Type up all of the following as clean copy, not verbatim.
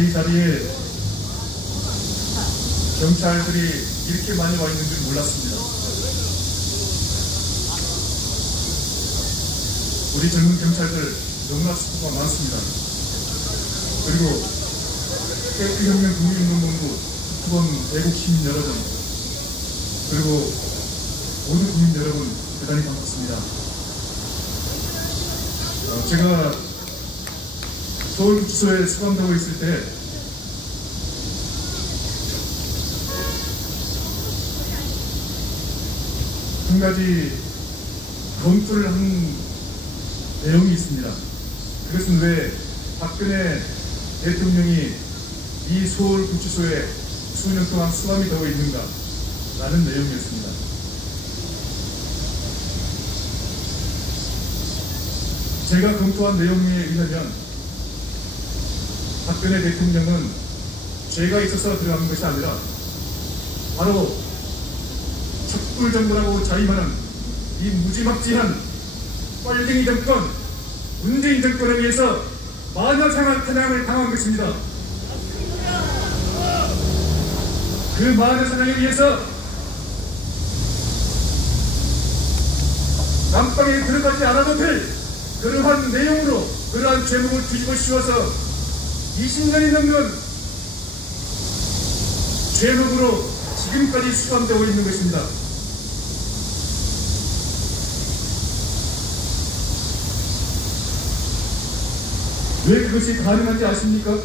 오늘 이 자리에 경찰들이 이렇게 많이 와 있는 줄 몰랐습니다. 우리 젊은 경찰들 너무나 수고가 많습니다. 그리고 혁명 국민운동본부 수원 애국 시민 여러분, 그리고 모든 국민 여러분 대단히 반갑습니다. 제가 서울구치소에 수감되고 있을 때 한 가지 검토를 한 내용이 있습니다. 그것은 왜 박근혜 대통령이 이 서울구치소에 수년 동안 수감이 되어 있는가 라는 내용이었습니다. 제가 검토한 내용에 의하면 박근혜 대통령은 죄가 있어서 들어가는 것이 아니라 바로 촛불정부라고 자임하는 이 무지막지한 빨갱이 정권, 문재인 정권에 의해서 마녀상을 사냥을 당한 것입니다. 그 마녀사냥에 의해서 남방에 들어가지 않아도 될 그러한 내용으로 그러한 죄목을 뒤집어 씌워서 20년이 넘는 죄목으로 지금까지 수감되고 있는 것입니다. 왜 그것이 가능한지 아십니까?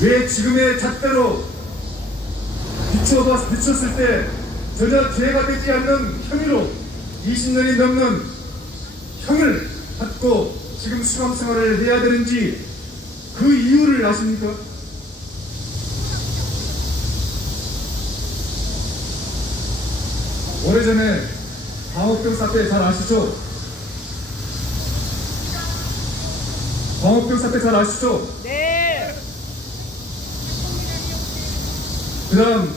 왜 지금의 잣대로 비쳤을 때 전혀 죄가 되지 않는 혐의로 20년이 넘는 형을 받고 지금 수감 생활을 해야 되는지 그 이유를 아십니까? 오래전에 광우병 사태 잘 아시죠? 광우병 사태 잘 아시죠? 네. 그 다음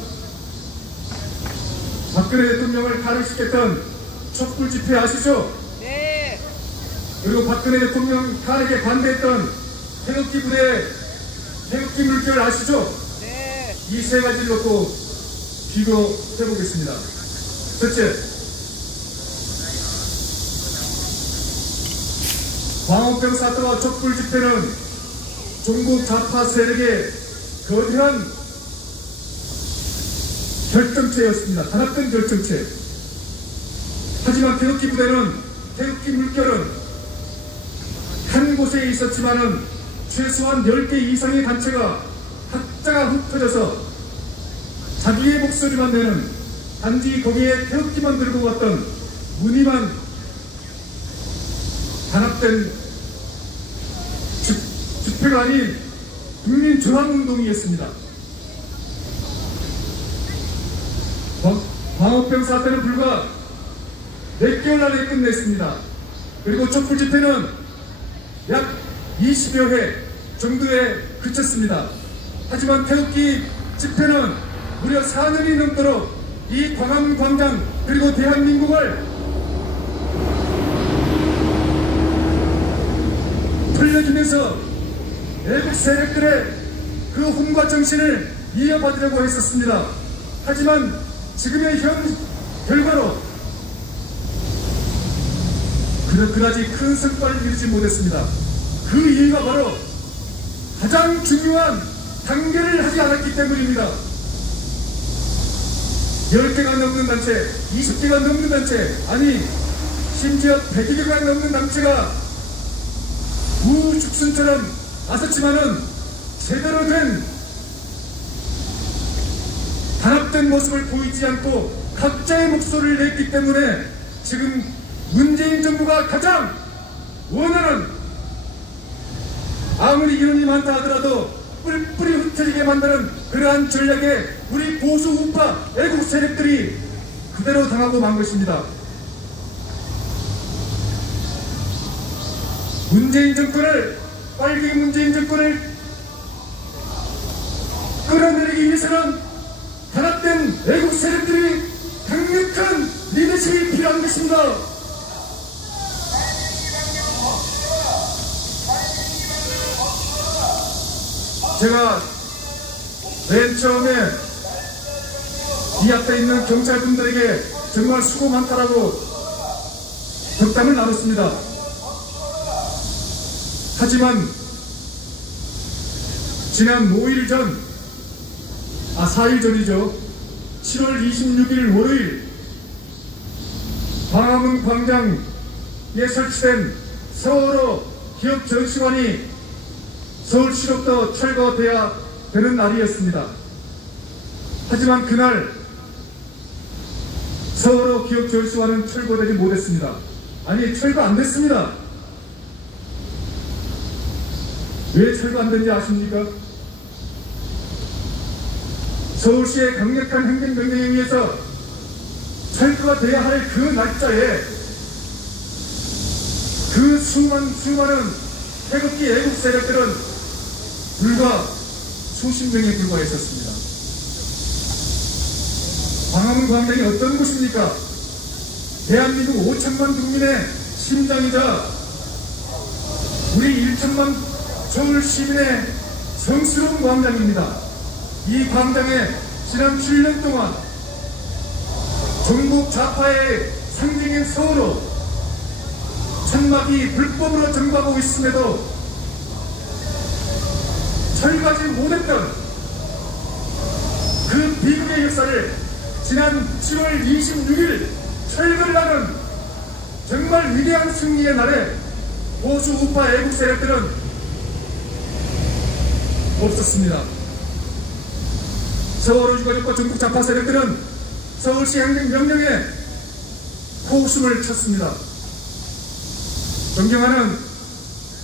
박근혜 대통령을 탄핵시켰던 촛불 집회 아시죠? 네. 그리고 박근혜 대통령 탄핵에 반대했던 태극기 부대, 태극기 물결 아시죠? 네. 이 세 가지를 놓고 비교해보겠습니다. 첫째, 광우병 사태와 촛불 집회는 종북 좌파 세력의 거대한 결정체였습니다. 단합된 결정체. 하지만 태극기 부대는, 태극기 물결은 한 곳에 있었지만은 최소한 10개 이상의 단체가 각자가 흩어져서 자기의 목소리만 내는, 단지 거기에 태극기만 들고 왔던 무늬만 단합된 집회가 아닌 국민저항운동이었습니다. 광우병 사태는 불과 몇 개월 안에 끝냈습니다. 그리고 촛불 집회는 약 20여 회 정도에 그쳤습니다. 하지만 태극기 집회는 무려 4년이 넘도록 이 광화문광장 그리고 대한민국을 돌려주면서 애국 세력들의 그 혼과 정신을 이어받으려고 했었습니다. 하지만 지금의 현 결과로 그다지 큰 성과를 이루지 못했습니다. 그 이유가 바로 가장 중요한 단결을 하지 않았기 때문입니다. 10개가 넘는 단체, 20개가 넘는 단체, 아니 심지어 100개가 넘는 단체가 우죽순처럼 나섰지만은 제대로 된 단합된 모습을 보이지 않고 각자의 목소리를 냈기 때문에 지금 문재인 정부가 가장 원하는, 아무리 이론이 많다 하더라도 뿔뿔이 흩어지게 만드는 그러한 전략에 우리 보수 우파 애국 세력들이 그대로 당하고 만 것입니다. 문재인 정권을, 빨갱이 문재인 정권을 끌어내리기 위해서는 단합된 애국 세력들이 강력한 리더십이 필요한 것입니다. 제가 맨 처음에 이 앞에 있는 경찰분들에게 정말 수고 많다라고 덕담을 나눴습니다. 하지만 지난 4일 전, 4일 전이죠. 7월 26일 월요일 광화문 광장에 설치된 세월호 기억 전시관이 서울시로부터 철거돼야 되는 날이었습니다. 하지만 그날 세월호 기억 전시관은 철거되지 못했습니다. 아니, 철거 안 됐습니다. 왜 철거 안 된지 아십니까? 서울시의 강력한 행정명령에 의해서 철거가 돼야 할 그 날짜에 그 수많은 태극기 애국 세력들은 불과 수십 명에 불과했었습니다. 광화문 광장이 어떤 곳입니까? 대한민국 5천만 국민의 심장이자 우리 1천만 서울 시민의 성스러운 광장입니다. 이 광장에 지난 7년 동안 정복 좌파의 상징인 세월호 천막이 불법으로 정박하고 있음에도 철거하지 못했던 그 비극의 역사를 지난 7월 26일 철거를 하는 정말 위대한 승리의 날에 보수 우파 애국 세력들은 없었습니다. 세월호 유가족과 전국 좌파 세력들은 서울시 행정명령에 코웃음을 쳤습니다. 존경하는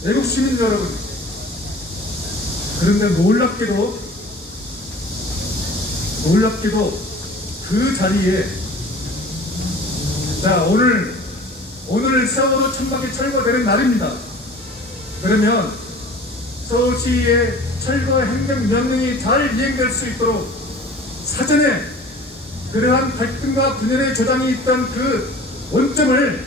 애국 시민 여러분, 그런데 놀랍게도 그 자리에 오늘 세월호 천막이 철거되는 날입니다. 그러면 서울시의 철거 행정명령이 잘 이행될 수 있도록 사전에 그러한 갈등과 분열의 조장이 있던 그 원점을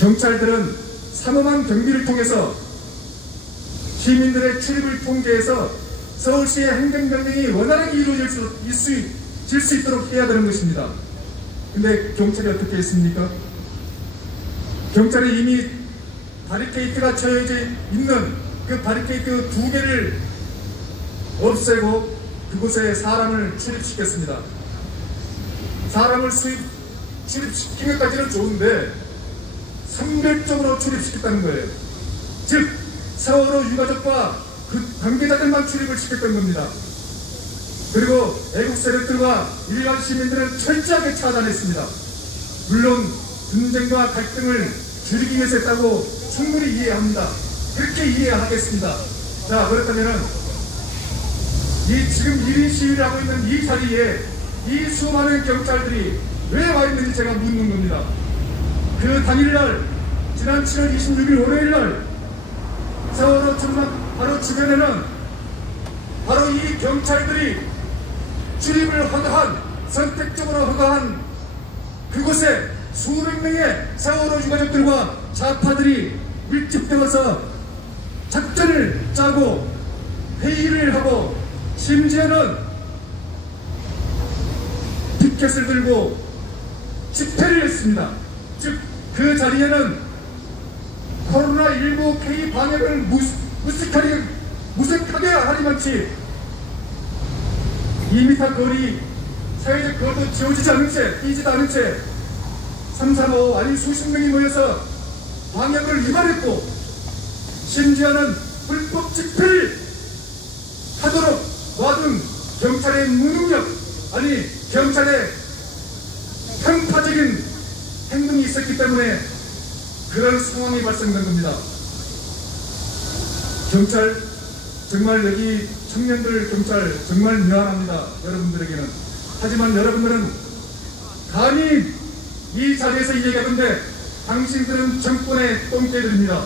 경찰들은 삼엄한 경비를 통해서 시민들의 출입을 통제해서 서울시의 행정명령이 원활하게 이루어질 수 있도록 해야 되는 것입니다. 근데 경찰이 어떻게 했습니까? 경찰이 이미 바리케이트가 쳐져 있는 그 바리케이트 2개를 없애고 그곳에 사람을 출입시켰습니다. 사람을 출입시킨 것까지는 좋은데 선별적으로 출입시켰다는 거예요. 즉 세월호 유가족과 그 관계자들만 출입을 시켰던 겁니다. 그리고 애국 세력들과 일반 시민들은 철저하게 차단했습니다. 물론 분쟁과 갈등을 줄이기 위해서 했다고 충분히 이해합니다. 그렇게 이해하겠습니다. 자, 그렇다면은 지금 1인 시위를 하고 있는 이 자리에 이 수많은 경찰들이 왜 와 있는지 제가 묻는 겁니다. 그 당일날 지난 7월 26일 월요일날 세월호 천막 바로 주변에는 바로 이 경찰들이 출입을 선택적으로 허가한 그곳에 수백 명의 세월호 유가족들과 좌파들이 밀집되어서 작전을 짜고 회의를 하고 심지어는 피켓을 들고 집회를 했습니다. 즉 그 자리에는 코로나19 K 방역을 무색하게 하리만치 2m 거리, 사회적 거리도 지워지지 않은 채, 띄지도 않은 채 3, 4, 5 아니 수십 명이 모여서 방역을 위반했고 심지어는 불법 집회를 하도록 놔둔 경찰의 무능력, 아니 경찰의 편파적인 행동이 있었기 때문에 그런 상황이 발생된 겁니다. 경찰, 정말 여기 청년들 경찰 정말 미안합니다. 여러분들에게는. 하지만 여러분들은 감히 이 자리에서 얘기하던데 당신들은 정권의 똥개들입니다.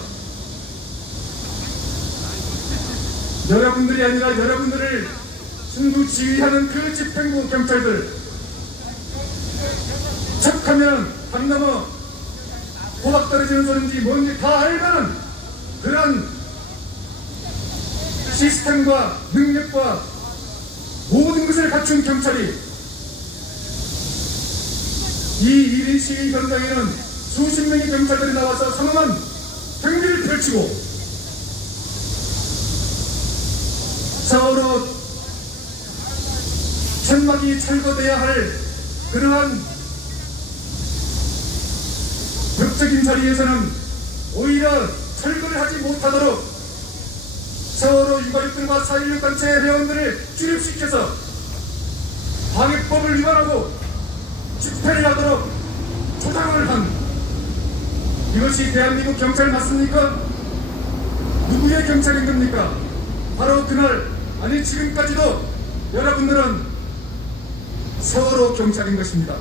여러분들이 아니라 여러분들을 순두지휘하는 그 집행부 경찰들, 척하면 담 넘어 호박 떨어지는 소리인지 뭔지 다 알면 그런 시스템과 능력과 모든 것을 갖춘 경찰이 이 1인 시위 현장에는 수십 명의 경찰들이 나와서 선언한 경기를 펼치고 서로 천막이 철거돼야 할 그러한 벽적인 자리에서는 오히려 철거를 하지 못하도록 서로 유가족들과 4.16 단체 회원들을 출입시켜서 방해법을 위반하고 집회를 하도록 조장을 한 이것이 대한민국 경찰 맞습니까? 누구의 경찰인 겁니까? 바로 그날 아니 지금까지도 여러분들은 세월호 경찰인 것입니다.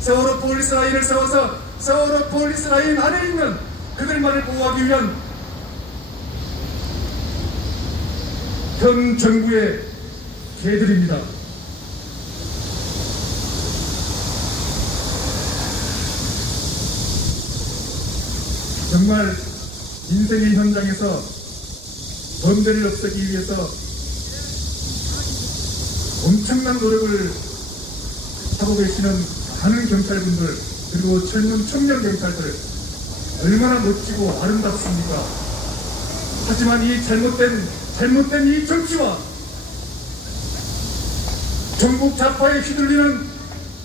세월호 폴리스 라인을 세워서 세월호 폴리스 라인 안에 있는 그들만을 보호하기 위한 현 정부의 개들입니다. 정말 인생의 현장에서 범죄를 없애기 위해서 엄청난 노력을 하고 계시는 많은 경찰분들 그리고 젊은 청년 경찰들 얼마나 멋지고 아름답습니까? 하지만 이 잘못된 이 정치와 전국 좌파에 휘둘리는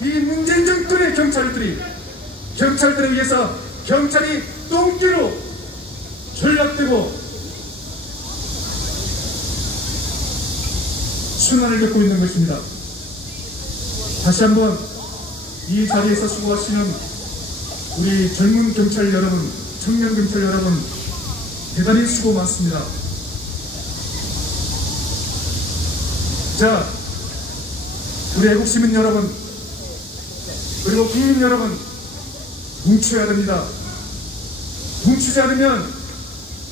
이 문재인 정권의 경찰들에 의해서 경찰이 똥개로 전락되고 순환을 겪고 있는 것입니다. 다시 한번 이 자리에서 수고하시는 우리 젊은 경찰 여러분, 청년 경찰 여러분 대단히 수고 많습니다. 자, 우리 애국시민 여러분 그리고 국민 여러분 뭉쳐야 됩니다. 뭉치지 않으면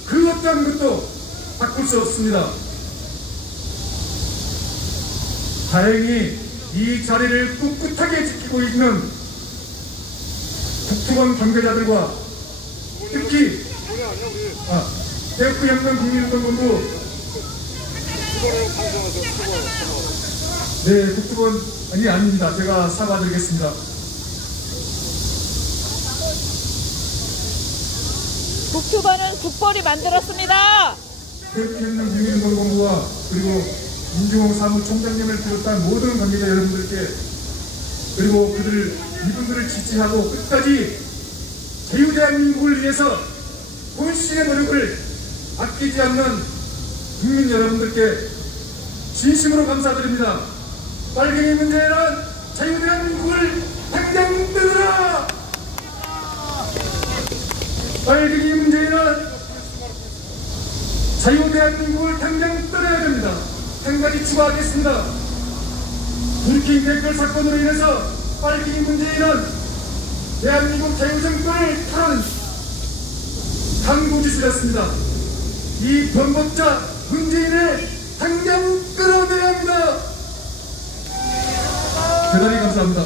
그 어떤 것도 바꿀 수 없습니다. 다행히 이 자리를 꿋꿋하게 지키고 있는 북두방 관계자들과 특히 대구연맹 국민운동본부 네, 북두번이 아닙니다. 제가 사과드리겠습니다. 북두번은 국벌이 만들었습니다. 대구연맹 국민운동본부와 그리고 민중홍 사무총장님을 비롯한 모든 관계자 여러분들께 그리고 이분들을 지지하고 끝까지 자유대한민국을 위해서 본신의 노력을 아끼지 않는 국민 여러분들께 진심으로 감사드립니다. 빨갱이 문제란 자유대한민국을 당장 뜯으라! 빨갱이 문제란 자유대한민국을 당장 뜯어야 됩니다. 한 가지 추가하겠습니다. 불킹 댓글 사건으로 인해서 빨갱이 문재인은 대한민국 자유정권을 탈환 강도짓을 했습니다. 이 범법자 문재인을 당장 끌어내야 합니다. 대단히 감사합니다.